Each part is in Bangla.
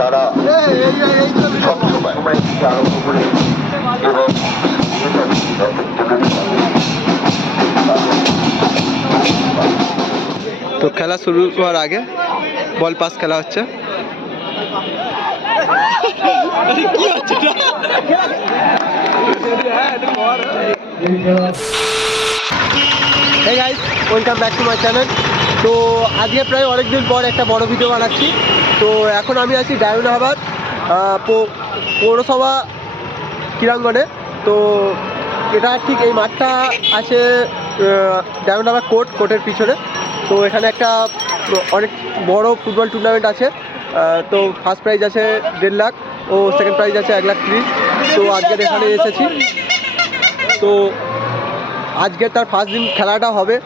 তারা সবসময় আরম্ভ করে এবং তো খেলা শুরু হওয়ার আগে বল পাস খেলা হচ্ছে। কি হচ্ছে Hey guys, welcome back to my channel. তো আজকে প্রায় অনেকদিন পর একটা বড় ভিডিও বানাচ্ছি। তো এখন আমি আছি ডায়মন্ডহারবার পৌরসভা ক্রীড়াঙ্গনে। তো এটা ঠিক এই মাঠটা আছে ডায়মন্ডহারবার কোর্টের পিছনে। তো এখানে একটা অনেক বড় ফুটবল টুর্নামেন্ট আছে। তো ফার্স্ট প্রাইজ আছে 1.5 লাখ ও সেকেন্ড প্রাইজ আছে 1,30,000। তো আজকে এখানে এসেছি। তো আজকে তার ফার্স্ট দিন খেলাটা হবে,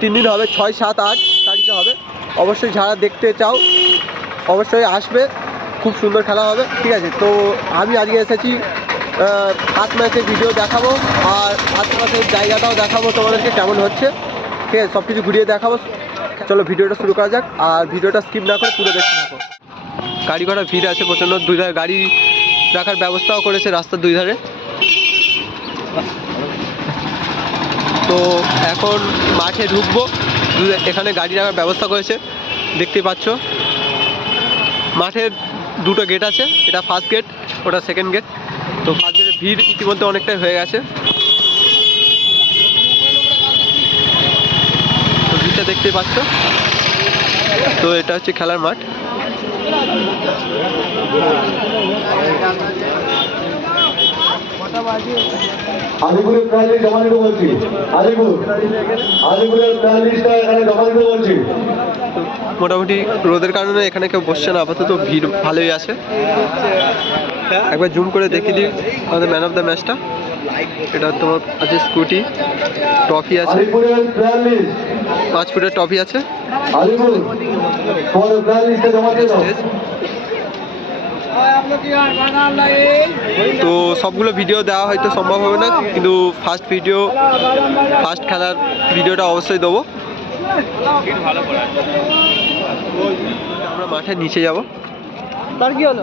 3 দিন হবে, 6, 7, 8 তারিখে হবে। অবশ্যই যারা দেখতে চাও অবশ্যই আসবে, খুব সুন্দর খেলা হবে, ঠিক আছে। তো আমি আজকে এসেছি ফার্স্ট ম্যাচের ভিডিও দেখাবো আর আশেপাশের জায়গাটাও দেখাবো তোমাদেরকে কেমন হচ্ছে, ঠিক আছে। সব কিছু ঘুরিয়ে দেখাবো। চলো ভিডিওটা শুরু করা যাক আর ভিডিওটা স্কিপ না করে পুরো দেখতে থাকো। গাড়ি ঘোড়া ভিড় আছে প্রচণ্ড, 2 ধারে গাড়ি রাখার ব্যবস্থাও করেছে রাস্তার 2 ধারে। তো এখন মাঠে ঢুকবো, এখানে গাড়ি রাখার ব্যবস্থা করেছে দেখতেই পাচ্ছ। মাঠের 2টো গেট আছে, এটা ফার্স্ট গেট, ওটা সেকেন্ড গেট। তো ফার্স্ট গেটে ভিড় ইতিমধ্যে অনেকটাই হয়ে গেছে। তো ভিড়টা দেখতেই পাচ্ছ। তো এটা হচ্ছে খেলার মাঠ। আলিপুরের প্রাইজ জমা দিতে বলছি। আলিপুরের প্রাইজটা এখানে জমা দিতে বলছি। মোটামুটি রোদের কারণে এখানে কেউ বসছে না আপাতত, ভিড় ভালোই আছে। একবার জুম করে দেখিয়ে দিই আমাদের ম্যান অফ দ্য ম্যাচটা। এটা তোমার আছে স্কুটি, ট্রফি আছে, 5 ফুটের ট্রফি আছে। তো সবগুলো ভিডিও দেওয়া হয়তো সম্ভব হবে না, কিন্তু ফার্স্ট খেলার ভিডিওটা অবশ্যই দেবো। আমরা মাঠের নিচে যাব। তার কি হলো?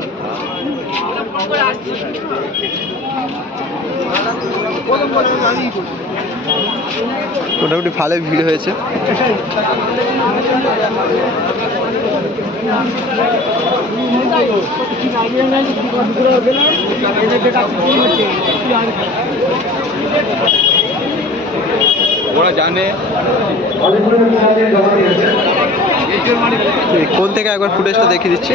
মোটামুটি ভালোই ভিড় হয়েছে। ওরা জানে কোন থেকে, একবার ফুটেজটা দেখিয়ে দিচ্ছি।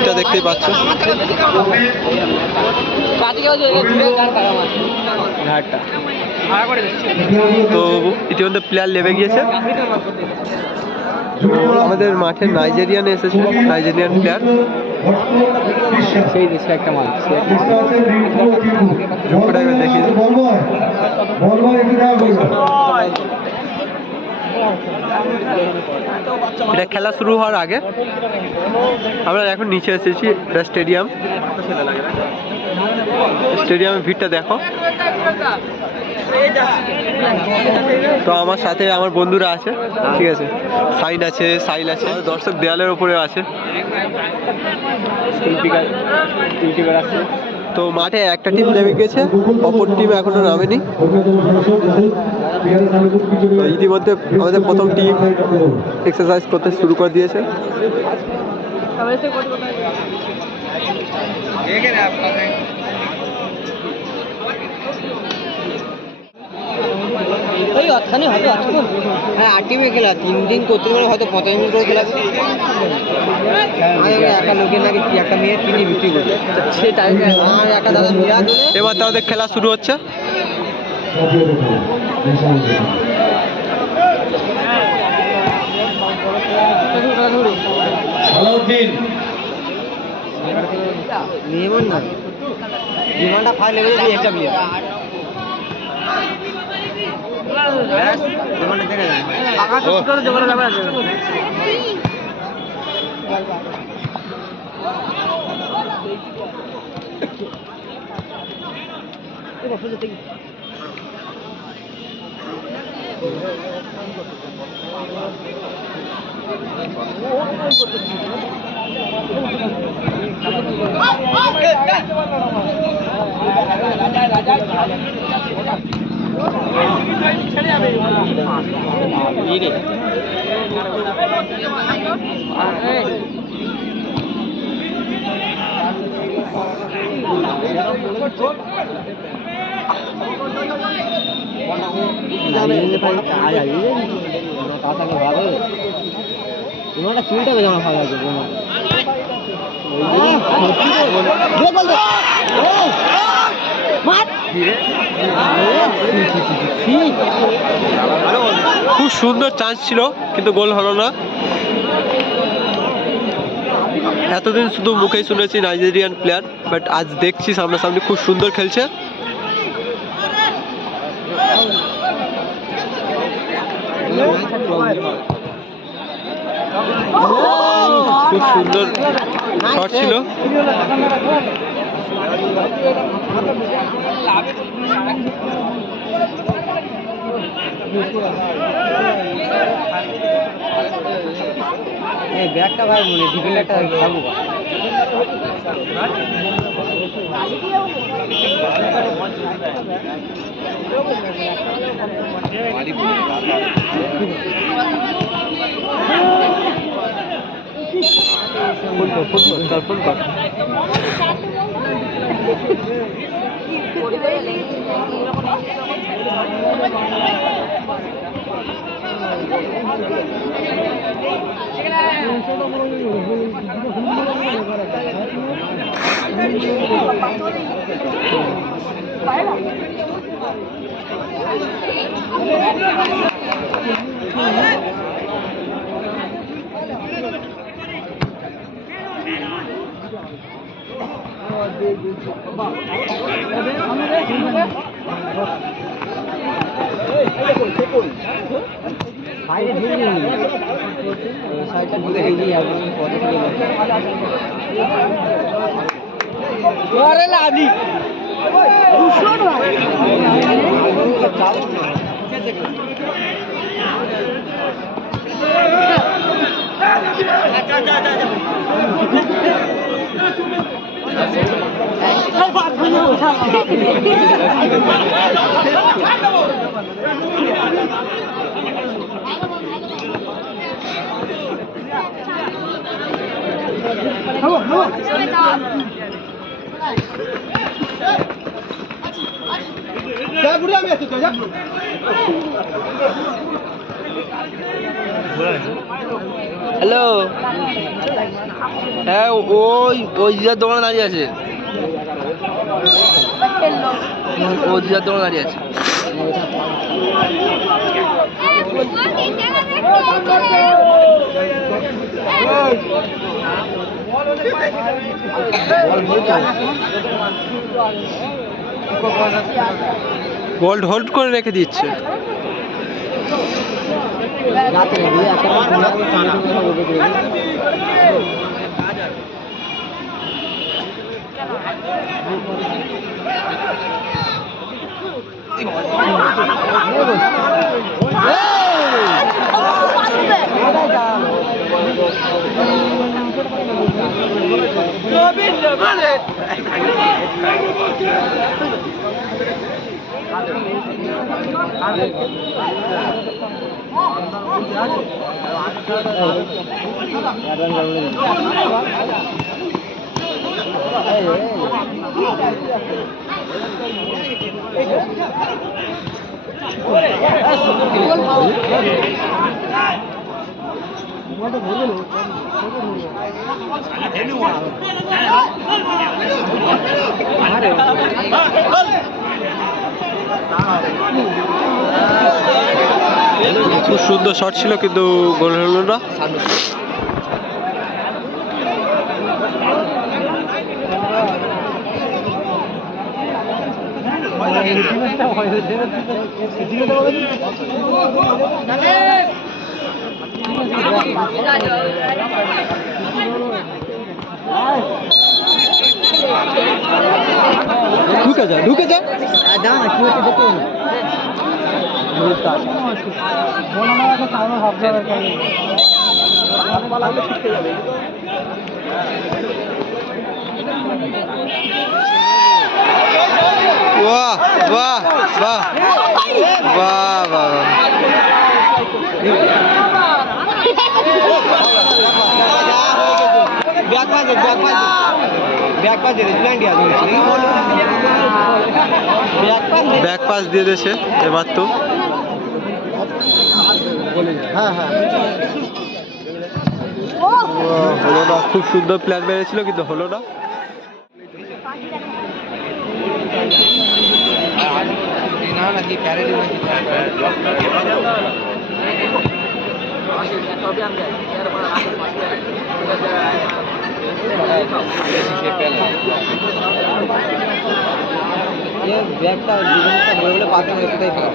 এটা দেখতেই পাচ্ছ। তো ইতিমধ্যে প্লেয়ার নেমে গিয়েছে। আমাদের মাঠে নাইজেরিয়ান এসেছে, নাইজেরিয়ান প্লেয়ার। সেই দেশে একটা মাঠ দেখি। এটা খেলা শুরু হওয়ার আগে আমরা এখন নিচে এসেছি। এটা স্টেডিয়ামের ভিড়টা দেখো। তো আমার সাথে আমার বন্ধুরা আছে, ঠিক আছে। সাইন আছে, সাইল আছে, দর্শক দেয়ালের ওপরে আছে। তো মাঠে একটা টিম নেমে গেছে, অপর টিম এখনো নামেনি। ইতিমধ্যে আমাদের প্রথম টিম এক্সারসাইজ করতে শুরু করে দিয়েছে। ওই অতখানি হবে, অতক্ষণ। হ্যাঁ 8 টিমে খেলা, 3 দিন করতে পারে, হয়তো 45 মিনিট করে খেলা। একটা লোকের নাকি কি একটা মেয়ে তিনি বিক্রি করছে, সে টাইমে আমার একটা দাদা মেয়া দিলে। এবার তাদের খেলা শুরু হচ্ছে। বিমানটা ফাইল লেগে যাবে একটা বিয়ে। বিমানটা দেখে যায় তোমার চুলটা বেশ আমার ভালো লাগছে খুব সুন্দর চান্স ছিল কিন্তু গোল হলো না। এতদিন শুধু মুখেই শুনেছি নাইজেরিয়ান প্লেয়ার, বাট আজ দেখছি সামনাসামনি খুব সুন্দর খেলছে। খুব সুন্দর শট ছিল। ব্যাগটা ভাই মনে ডিফেন্ডারটা যাবো বাইরে ঢুকিনি সাইডটা ঢুকে গেছি এখন পরে আরে লাদি ভূষণ ভাই হ্যালো, হ্যাঁ ওই ওই দিদার দোকানে দাঁড়িয়ে আছে, ওই দিদার দোকানে দাঁড়িয়ে আছে। বল হোল্ড করে রেখে দিচ্ছে। খুব সুন্দর শট ছিল কিন্তু গোল হলো না। ঢুকে যা, ঢুকে যা। দাঁড়া কি হচ্ছে দেখো বাহ বাহ বাহ বাহ বাহ ব্যাক পাস দিয়ে দিয়েছে এবার তো। হলো না, খুব সুন্দর প্ল্যান বেরিয়েছিল কিন্তু হলো না। ব্যাগটা বলে বলে পাচ্ছে না, কোথায় খারাপ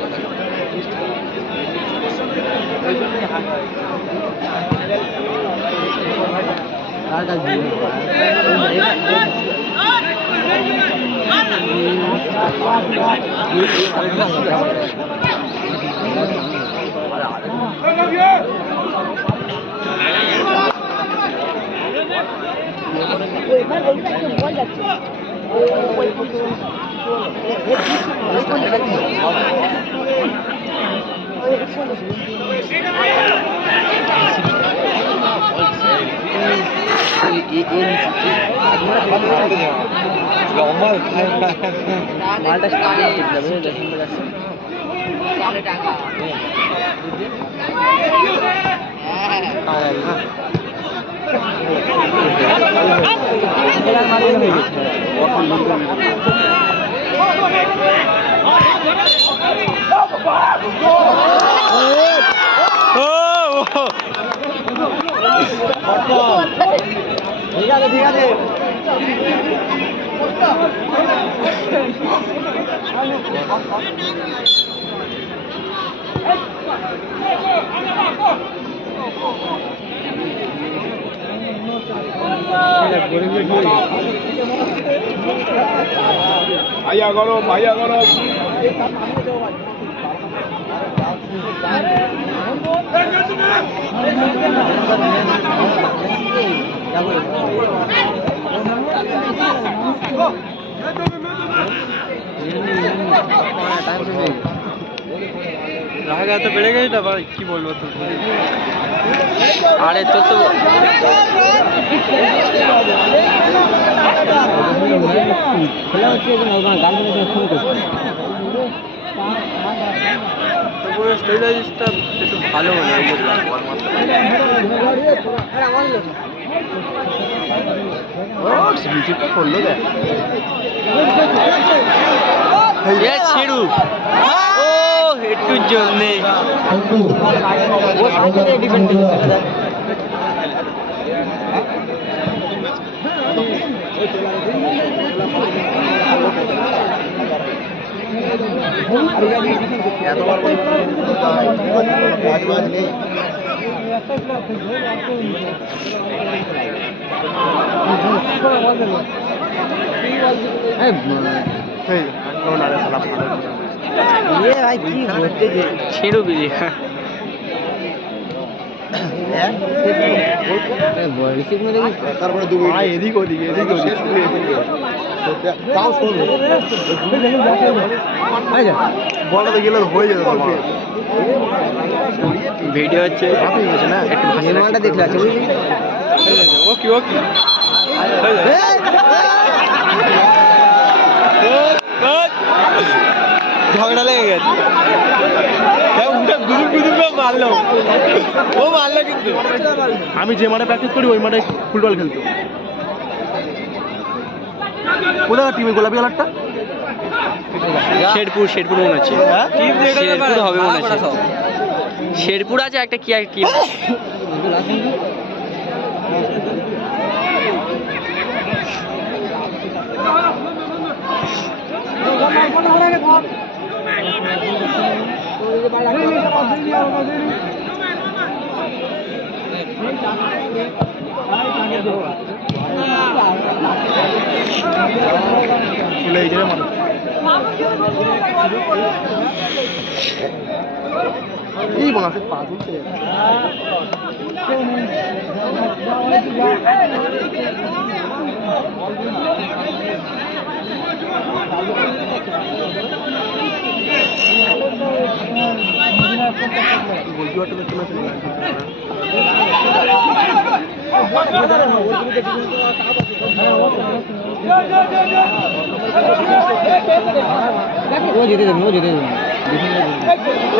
ঠিক আছে ঠিক আছে। ভাইয়া গরম, ভাইয়া গরম। রাগ এত বেড়ে গেছে না ভাই, কি বলবো তো। আরে তো খেলা হচ্ছে গার্লফ্রেন্ডের ফোন করছে। তবুও স্টেবিলাইজটা একটু ভালো মনে হয়। করলো দেখ ছিড়ু ও একটুর জন্যে ছিড়ু বিলি তারপরে এদিক ওদিক এদিক ওদিক তাও শোনো বলটা গেলে হয়ে যাবে। ভিডিও হচ্ছে না, একটু সিনেমাটা দেখলে আছে বুঝলি। ওকে ওকে ঝগড়া লেগে গেছে, মারলো ও মারলো কিন্তু। আমি যে মাঠে প্র্যাকটিস করি ওই মাঠে ফুটবল খেলতো। কোথায় টিমে গোলাপি কালারটা? শেরপুর শেরপুর মনে হচ্ছে, শেরপুর হবে মনে হচ্ছে। শেরপুর আছে একটা কি আর কি চলে এই জায়গায় মানুষ এই মাসে পা তুলছে ও যেতে দেবেন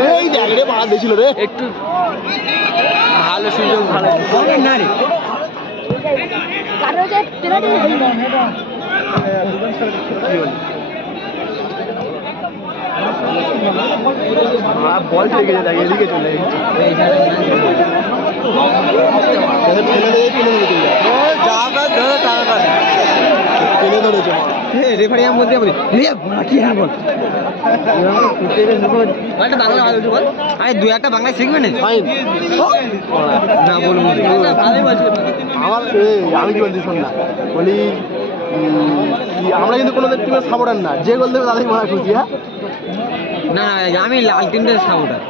এই জায়গাটা পা দিয়েছিল রে একটু ভালো সুযোগ ভালো না রে বল থেকে যায় এদিকে চলে টেনে ধরেছে রেফারি আমি বলতে বলি কি হ্যাঁ বল বাংলা ভালো বল আরে দু একটা বাংলা শিখবে না ফাইন না বলবো আমার আমি কি বলছি শোন না বলি আমরা কিন্তু কোনো টিমের সাপোর্টার না যে গোল দেবে তাদের মারা খুশি হ্যাঁ না আমি লাল টিমটার সাপোর্টার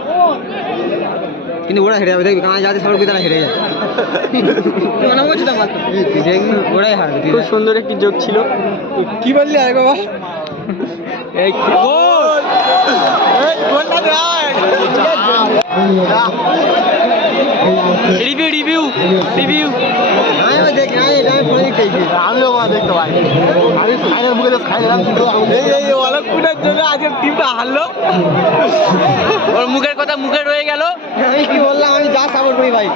কিন্তু ওরা হেরে যাবে দেখবি কারণ যাদের সাপোর্ট করে তারা হেরে যায় দেখবি ওরাই হারবে খুব সুন্দর একটি যোগ ছিল কি বললি আরে বাবা এই গোল গোলটা দেয় রিভিউ আমি দেখ আমি ফোনে দেখতেছি আমিও মা দেখতে পাই আমি ফাইনাল বুকে তো খাইলাম কিন্তু এই অলাকুটার জন্য আজকে টিমটা হারলো ওর মুখের কথা মুখে রয়ে গেল। আমি কি বললাম আমি যা সাপোর্ট করি ভাই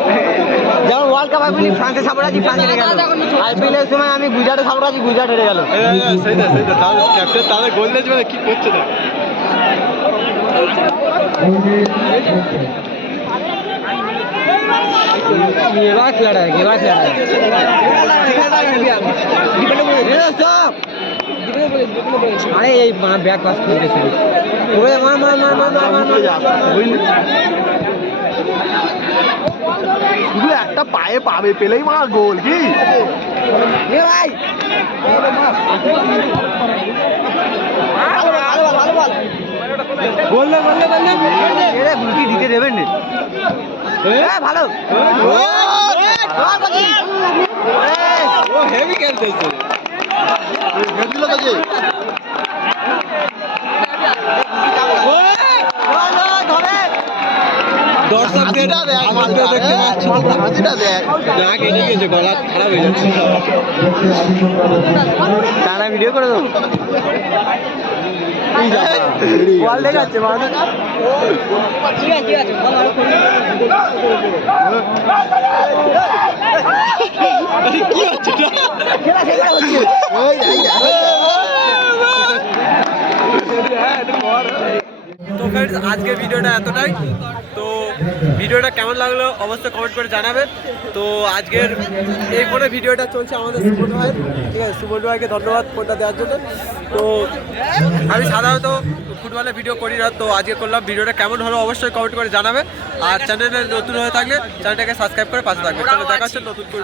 যেমন ওয়ার্ল্ড কাপ আপনি ফ্রান্সের সাপোর্ট আছি ফ্রান্স হেরে গেল আইপিএল এর সময় আমি গুজরাটের সাপোর্ট আছি গুজরাট হেরে গেল সেইটা তাহলে ক্যাপ্টেন তাহলে গোল দিয়েছে মানে কি করছে না এবার খেলাটা আরে এই ব্যাক পাস করতে শুরু ওরে মার শুধু একটা পায়ে পাবে পেলেই মা গোল কি ভাই বললে গুলকি দিতে দেবেন না ভালো ও হেভি খেলতেছে দিল তো যে দর্শকদের আমাদের দেখতে পাচ্ছি হাসিটা দেখ না কেটে গেছে গলা খারাপ হয়ে যাচ্ছে টানা ভিডিও করে দেবো বল দেখাচ্ছে মানুষ ঠিক আছে কি হচ্ছে খেলা সেখানে হচ্ছে তো फ्रेंड्स আজকের ভিডিওটা এতটাই তো ভিডিওটা কেমন লাগলো অবশ্যই কমেন্ট করে জানাবেন তো আজকের এই ফোনে ভিডিওটা চলছে আমাদের সুমন ভাই ঠিক আছে সুমন ভাইকে ধন্যবাদ ফোনটা দেওয়ার জন্য তো আমি সাধারণত ফুটবলের ভিডিও করি না তো আজকে করলাম ভিডিওটা কেমন হলো অবশ্যই কমেন্ট করে জানাবে আর চ্যানেলে নতুন হয়ে থাকলে চ্যানেলটাকে সাবস্ক্রাইব করে পাশে থাকবে চলো দেখা হচ্ছে নতুন করে